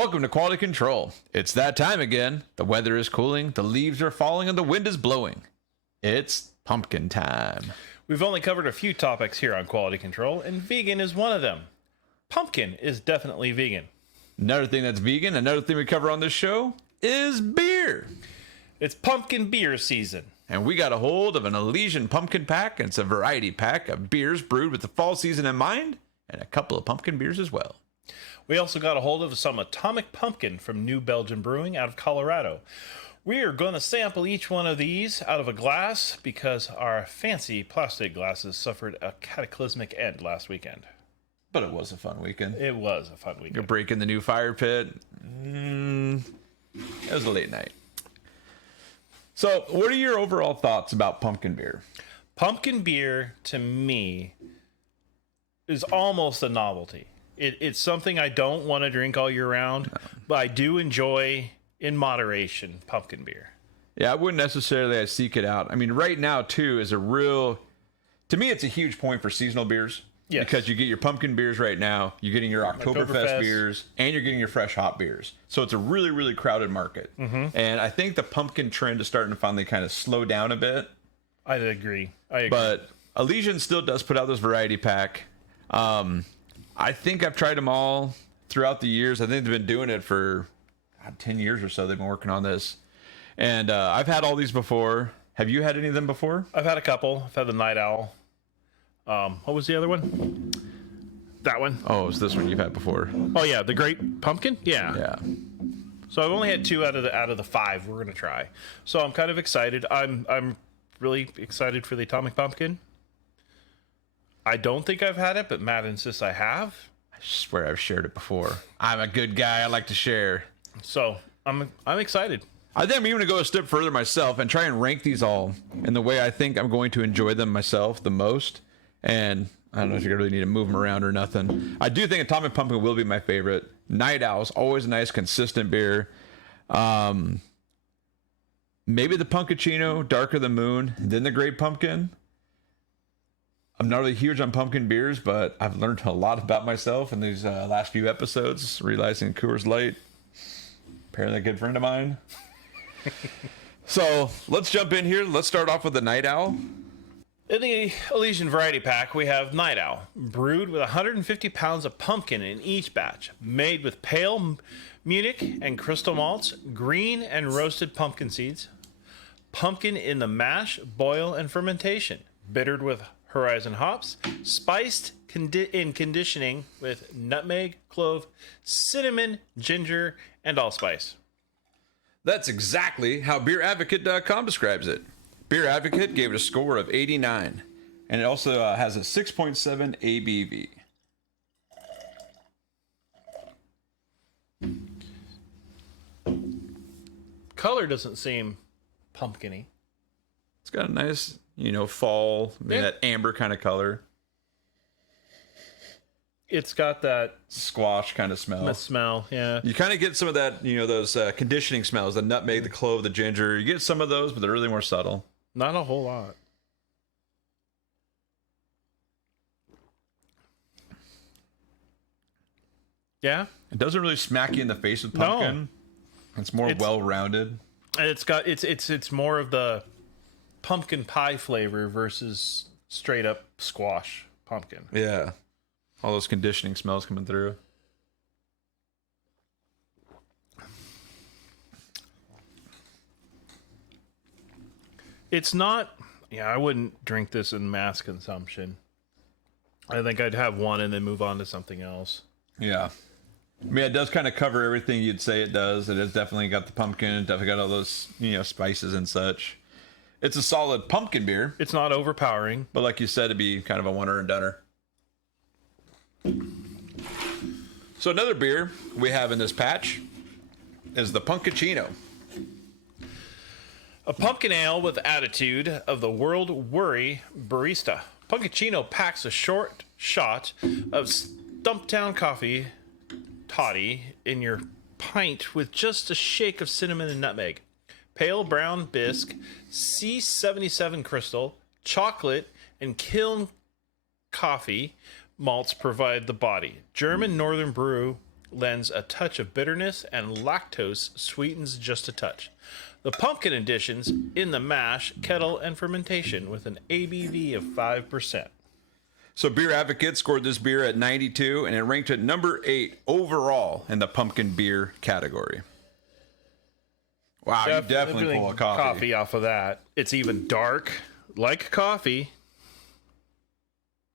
Welcome to Quality Control. It's that time again. The weather is cooling, the leaves are falling, and the wind is blowing. It's pumpkin time. We've only covered a few topics here on Quality Control, and vegan is one of them. Pumpkin is definitely vegan. Another thing that's vegan, another thing we cover on this show is beer. It's pumpkin beer season. And we got a hold of an Elysian pumpkin pack, and it's a variety pack of beers brewed with the fall season in mind, and a couple of pumpkin beers as well. We also got a hold of some Atomic Pumpkin from New Belgium Brewing out of Colorado. We are going to sample each one of these out of a glass because our fancy plastic glasses suffered a cataclysmic end last weekend. But it was a fun weekend. It was a fun weekend. You're breaking the new fire pit. It was a late night. So, what are your overall thoughts about pumpkin beer? Pumpkin beer, to me, is almost a novelty. It's something I don't want to drink all year round, but I do enjoy, in moderation, pumpkin beer. Yeah, I wouldn't necessarily seek it out. I mean, right now, too, is a real... To me, it's a huge point for seasonal beers. Yes. Because you get your pumpkin beers right now, you're getting your Oktoberfest beers, and you're getting your fresh hop beers. So it's a really, really crowded market. Mm-hmm. And I think the pumpkin trend is starting to finally kind of slow down a bit. I agree. But Elysian still does put out this variety pack. I think I've tried them all throughout the years. I think they've been doing it for 10 years or so. They've been working on this. And I've had all these before. Have you had any of them before? I've had a couple. I've had the Night Owl. What was the other one? That one. Oh, it was this one you've had before. Oh, yeah. The Great Pumpkin? Yeah. Yeah. So I've only had two out of the five we're going to try. So I'm kind of excited. I'm really excited for the Atomic Pumpkin. I don't think I've had it, but Matt insists I have. I swear I've shared it before. I'm a good guy. I like to share. So I'm excited. I think I'm even going to go a step further myself and try and rank these all in the way I think I'm going to enjoy them myself the most. And I don't know if you really need to move them around or nothing. I do think Atomic Pumpkin will be my favorite. Night Owl is always a nice, consistent beer. Maybe the Punkuccino, Dark of the Moon, then the Great Pumpkin. I'm not really huge on pumpkin beers, but I've learned a lot about myself in these last few episodes, realizing Coors Light, apparently a good friend of mine. So let's jump in here. Let's start off with the Night Owl. In the Elysian Variety Pack, we have Night Owl, brewed with 150 pounds of pumpkin in each batch, made with pale Munich and crystal malts, green and roasted pumpkin seeds, pumpkin in the mash, boil, and fermentation, bittered with Horizon hops, spiced in conditioning with nutmeg, clove, cinnamon, ginger, and allspice. That's exactly how BeerAdvocate.com describes it. Beer Advocate gave it a score of 89, and it also has a 6.7 ABV. Color doesn't seem pumpkin-y. It's got a nice, fall, that amber kind of color. It's got that squash kind of smell. Yeah. You kind of get some of that, those conditioning smells, the nutmeg, the clove, the ginger. You get some of those, but they're really more subtle. Not a whole lot. Yeah. It doesn't really smack you in the face with pumpkin. No. It's more well-rounded. It's more of the pumpkin pie flavor versus straight up squash pumpkin. Yeah. All those conditioning smells coming through. It's not... Yeah, I wouldn't drink this in mass consumption. I think I'd have one and then move on to something else. Yeah. I mean, it does kind of cover everything you'd say it does. It has definitely got the pumpkin. It definitely got all those, spices and such. It's a solid pumpkin beer. It's not overpowering. But like you said, it'd be kind of a one-er and doneer. So another beer we have in this patch is the Punkuccino. A pumpkin ale with attitude of the world worry barista. Punkuccino packs a short shot of Stumptown coffee toddy in your pint with just a shake of cinnamon and nutmeg. Pale brown bisque, C77 crystal, chocolate, and kiln coffee malts provide the body. German Northern Brew lends a touch of bitterness, and lactose sweetens just a touch. The pumpkin additions in the mash, kettle, and fermentation with an ABV of 5%. So Beer Advocate scored this beer at 92, and it ranked at number 8 overall in the pumpkin beer category. Wow, you're definitely full of coffee. Coffee off of that. It's even dark, like coffee.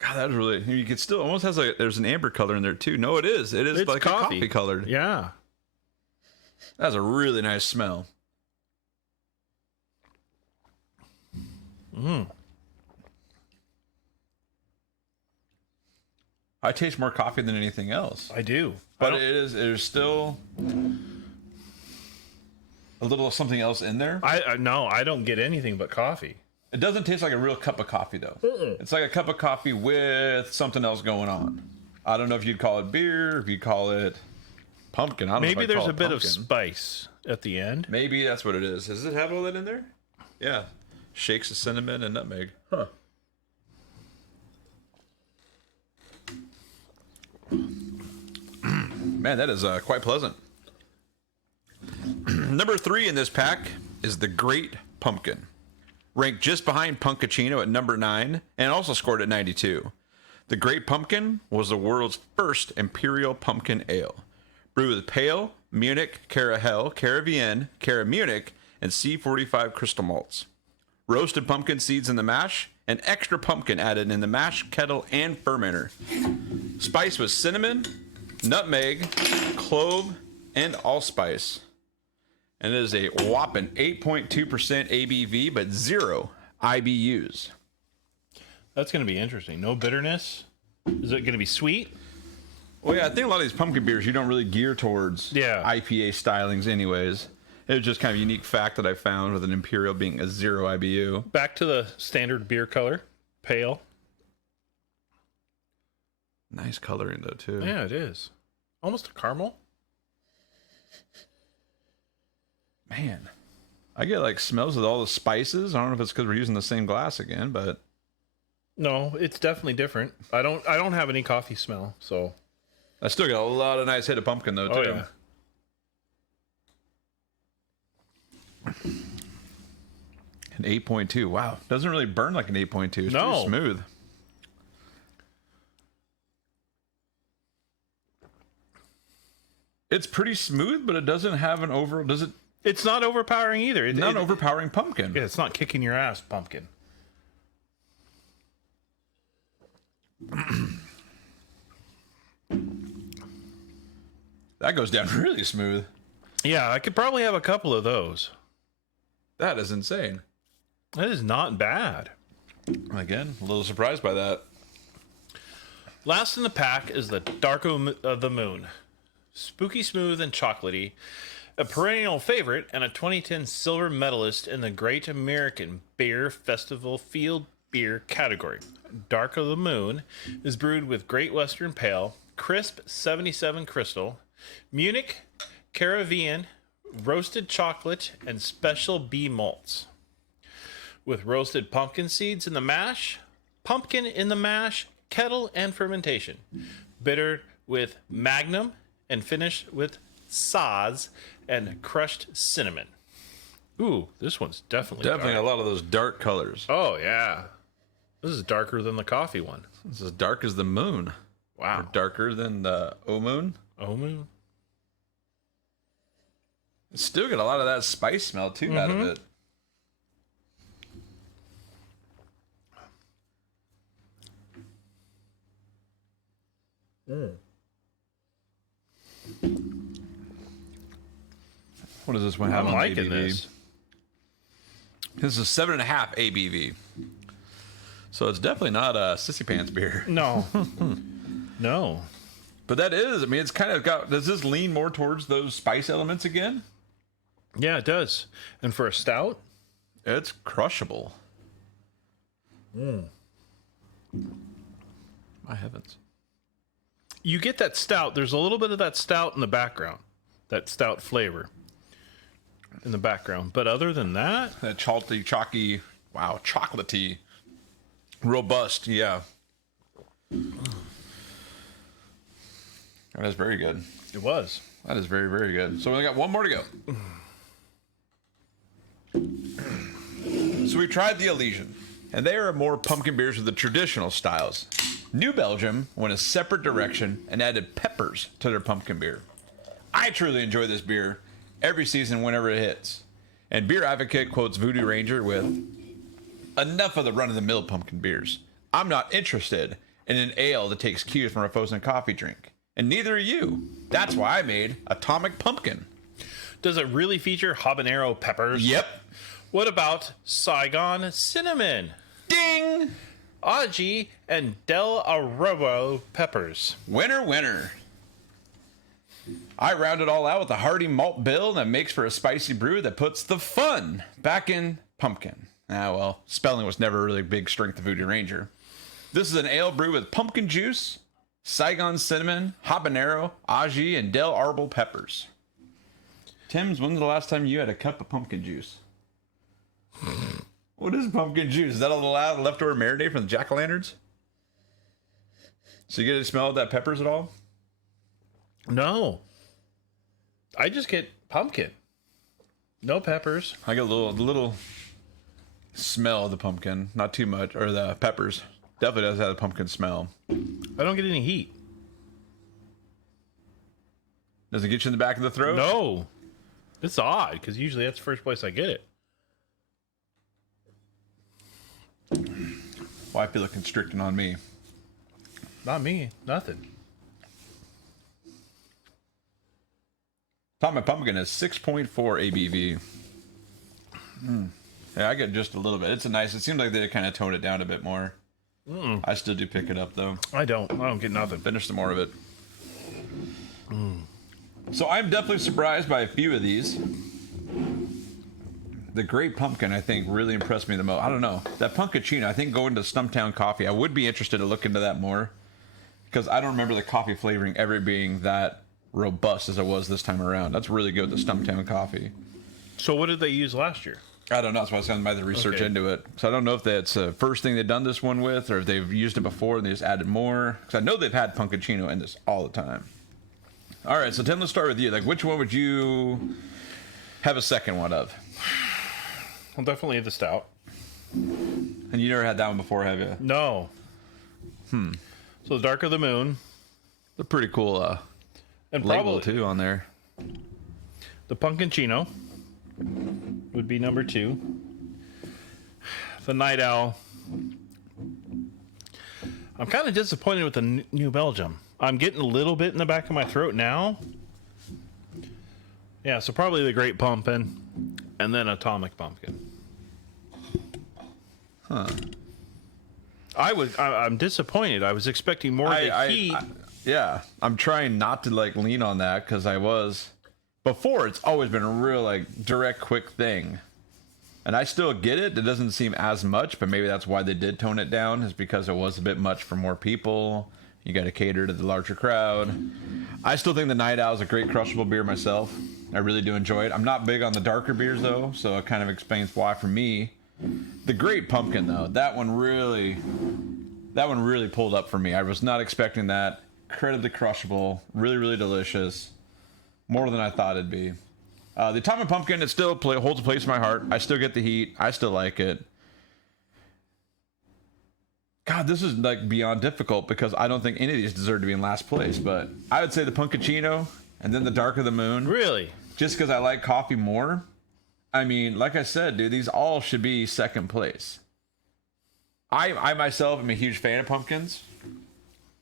God, that is really. You can still almost has like there's an amber color in there too. No, it is. It is it's like coffee colored. Yeah, that's a really nice smell. I taste more coffee than anything else. I do, but it is still a little something else in there. No, I don't get anything but coffee. It doesn't taste like a real cup of coffee, though. It's like a cup of coffee with something else going on. I don't know if you'd call it beer, if you'd call it pumpkin. I don't know. Maybe there's a bit of spice at the end. Maybe that's what it is. Does it have all that in there? Yeah. Shakes of cinnamon and nutmeg. Huh. Man, that is quite pleasant. Number 3 in this pack is the Great Pumpkin. Ranked just behind Punkuccino at number 9 and also scored at 92. The Great Pumpkin was the world's first imperial pumpkin ale. Brewed with pale, Munich, Cara Hell, Cara Vienne, Cara Munich, and C45 crystal malts. Roasted pumpkin seeds in the mash, and extra pumpkin added in the mash, kettle, and fermenter. Spice was cinnamon, nutmeg, clove, and allspice. And it is a whopping 8.2% ABV, but 0 IBUs. That's going to be interesting. No bitterness. Is it going to be sweet? Well, yeah, I think a lot of these pumpkin beers you don't really gear towards IPA stylings anyways. It was just kind of a unique fact that I found with an Imperial being a 0 IBU. Back to the standard beer color. Pale. Nice coloring, though, too. Yeah, it is. Almost a caramel. Man, I get like smells of all the spices. I don't know if it's because we're using the same glass again, but no, it's definitely different. I don't have any coffee smell, so I still got a lot of nice hit of pumpkin though too. Oh, yeah. An 8.2. Wow, doesn't really burn like an 8.2. It's pretty smooth. It's pretty smooth, but it doesn't have an over. Does it? It's not overpowering either. It's not overpowering pumpkin. Yeah, it's not kicking your ass pumpkin. That goes down really smooth. Yeah, I could probably have a couple of those. That is insane. That is not bad. Again, a little surprised by that. Last in the pack is the Dark of the Moon. Spooky smooth and chocolatey. A perennial favorite and a 2010 silver medalist in the Great American Beer Festival Field Beer category. Dark of the Moon is brewed with Great Western Pale, Crisp 77 Crystal, Munich, Cara Vienne, roasted chocolate, and special bee malts. With roasted pumpkin seeds in the mash, pumpkin in the mash, kettle, and fermentation. Bittered with Magnum and finished with Saz and crushed cinnamon. Ooh, this one's definitely dark. A lot of those dark colors. Oh, yeah. This is darker than the coffee one. This is dark as the moon. Wow. Or darker than the O-Moon. O-Moon? It's still got a lot of that spice smell, too, out of it. What does this one have on liking ABV? This. This is 7.5 ABV. So it's definitely not a sissy pants beer. No. No. But that is, I mean, it's kind of got, does this lean more towards those spice elements again? Yeah, it does. And for a stout? It's crushable. My heavens. You get that stout. There's a little bit of that stout in the background. That stout flavor in the background. But other than that... That chalky, wow, chocolatey, robust, yeah. That is very good. It was. That is very, very good. So we got one more to go. So we tried the Elysian, and they are more pumpkin beers with the traditional styles. New Belgium went a separate direction and added peppers to their pumpkin beer. I truly enjoy this beer every season whenever it hits. And Beer Advocate quotes Voodoo Ranger with, "Enough of the run-of-the-mill pumpkin beers. I'm not interested in an ale that takes cues from a frozen coffee drink. And neither are you. That's why I made Atomic Pumpkin." Does it really feature habanero peppers? Yep. What about Saigon cinnamon, Ding! Aji, and Del Arroyo peppers? Winner, winner. I round it all out with a hearty malt bill that makes for a spicy brew that puts the fun back in pumpkin. Ah, well, spelling was never really a big strength of Voodoo Ranger. This is an ale brew with pumpkin juice, Saigon cinnamon, habanero, aji, and Del Arbol peppers. Tim's, when's the last time you had a cup of pumpkin juice? What is pumpkin juice? Is that all the leftover marinade from the jack-o'-lanterns? So you get to smell that peppers at all? No. I just get pumpkin. No peppers. I get a little smell of the pumpkin, not too much, or the peppers. Definitely does have a pumpkin smell. I don't get any heat. Does it get you in the back of the throat? No. It's odd, because usually that's the first place I get it. Well, I feel it constricting on me. Not me. Nothing. Atomic Pumpkin is 6.4 ABV. Yeah, I get just a little bit. It's a nice. It seems like they kind of toned it down a bit more. I still do pick it up though. I don't get nothing. Finish some more of it. So I'm definitely surprised by a few of these. The Great Pumpkin, I think, really impressed me the most. I don't know. That Punkuccino, I think going to Stumptown Coffee, I would be interested to look into that more. Because I don't remember the coffee flavoring ever being that robust as it was this time around. That's really good, the Stumptown Coffee. So what did they use last year? I don't know. That's why I was going by the research into it. So I don't know if that's the first thing they've done this one with, or if they've used it before and they just added more. Because I know they've had Punkuccino in this all the time. All right, so Tim, let's start with you. Like, which one would you have a second one of? Well, definitely the stout. And you never had that one before, have you? No. So the Dark of the Moon. They're pretty cool And label, probably too, on there. the Punkuccino would be number 2. The Night Owl. I'm kind of disappointed with the New Belgium. I'm getting a little bit in the back of my throat now. Yeah, so probably the Great Pumpkin and then Atomic Pumpkin. Huh. I'm disappointed. I was expecting more of the heat. Yeah, I'm trying not to like lean on that because I was before. It's always been a real like direct, quick thing, and I still get it. It doesn't seem as much, but maybe that's why they did tone it down. Is because it was a bit much for more people. You got to cater to the larger crowd. I still think the Night Owl is a great crushable beer myself. I really do enjoy it. I'm not big on the darker beers though, so it kind of explains why for me. The Great Pumpkin though, that one really pulled up for me. I was not expecting that. Incredibly crushable, really, really delicious. More than I thought it'd be. The Atomic Pumpkin, it still holds a place in my heart. I still get the heat. I still like it. God, this is like beyond difficult because I don't think any of these deserve to be in last place. But I would say the Punkuccino and then the Dark of the Moon. Really? Just because I like coffee more. I mean, like I said, dude, these all should be second place. I myself am a huge fan of pumpkins.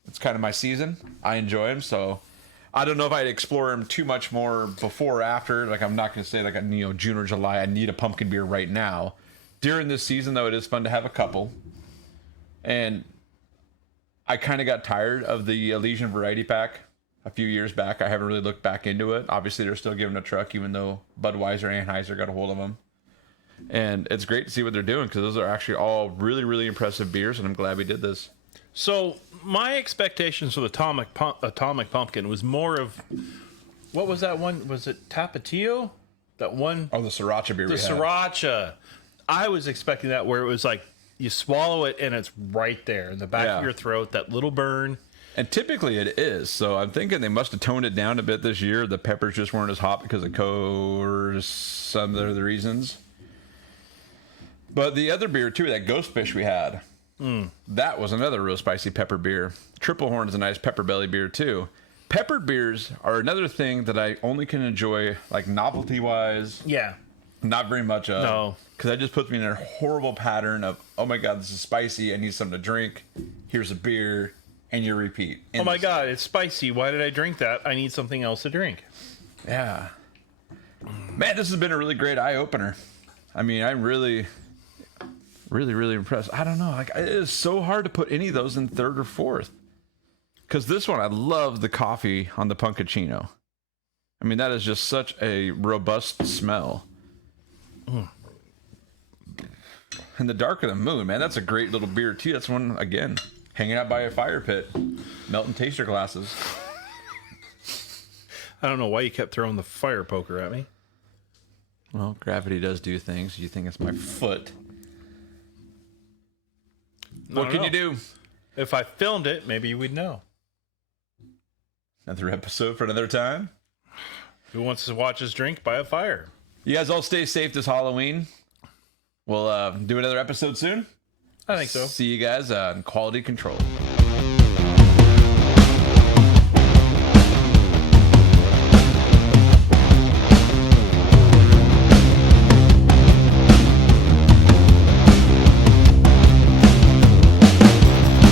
It's kind of my season. I enjoy them, so I don't know if I'd explore them too much more before or after. Like, I'm not going to say, like, June or July, I need a pumpkin beer right now. During this season, though, it is fun to have a couple. And I kind of got tired of the Elysian variety pack a few years back. I haven't really looked back into it. Obviously, they're still giving a truck, even though Budweiser and Anheuser got a hold of them. And it's great to see what they're doing because those are actually all really, really impressive beers, and I'm glad we did this. So my expectations for the Atomic Pumpkin was more of, what was that one? Was it Tapatio? That one? Oh, the Sriracha beer. The Sriracha. I was expecting that where it was like you swallow it and it's right there in the back of your throat, that little burn. And typically it is. So I'm thinking they must have toned it down a bit this year. The peppers just weren't as hot because of or some of the reasons. But the other beer, too, that Ghost Fish we had, that was another real spicy pepper beer. Triple Horn is a nice pepper belly beer, too. Peppered beers are another thing that I only can enjoy, like novelty-wise. Yeah. Not very much of. No. Because that just puts me in a horrible pattern of, oh my God, this is spicy. I need something to drink. Here's a beer. And you repeat. Oh my God, it's spicy. Why did I drink that? I need something else to drink. Yeah. Man, this has been a really great eye-opener. I mean, I'm really impressed. I don't know. Like, it is so hard to put any of those in third or fourth. Because this one, I love the coffee on the Punkuccino. I mean, that is just such a robust smell. And the Dark of the Moon, man, that's a great little beer, too. That's one, again, hanging out by a fire pit, melting taster glasses. I don't know why you kept throwing the fire poker at me. Well, gravity does do things. You think it's my foot. What can you do? If I filmed it, maybe we'd know. Another episode for another time. Who wants to watch us drink by a fire? You guys all stay safe this Halloween. We'll do another episode soon. I think so. See you guys on Quality Control.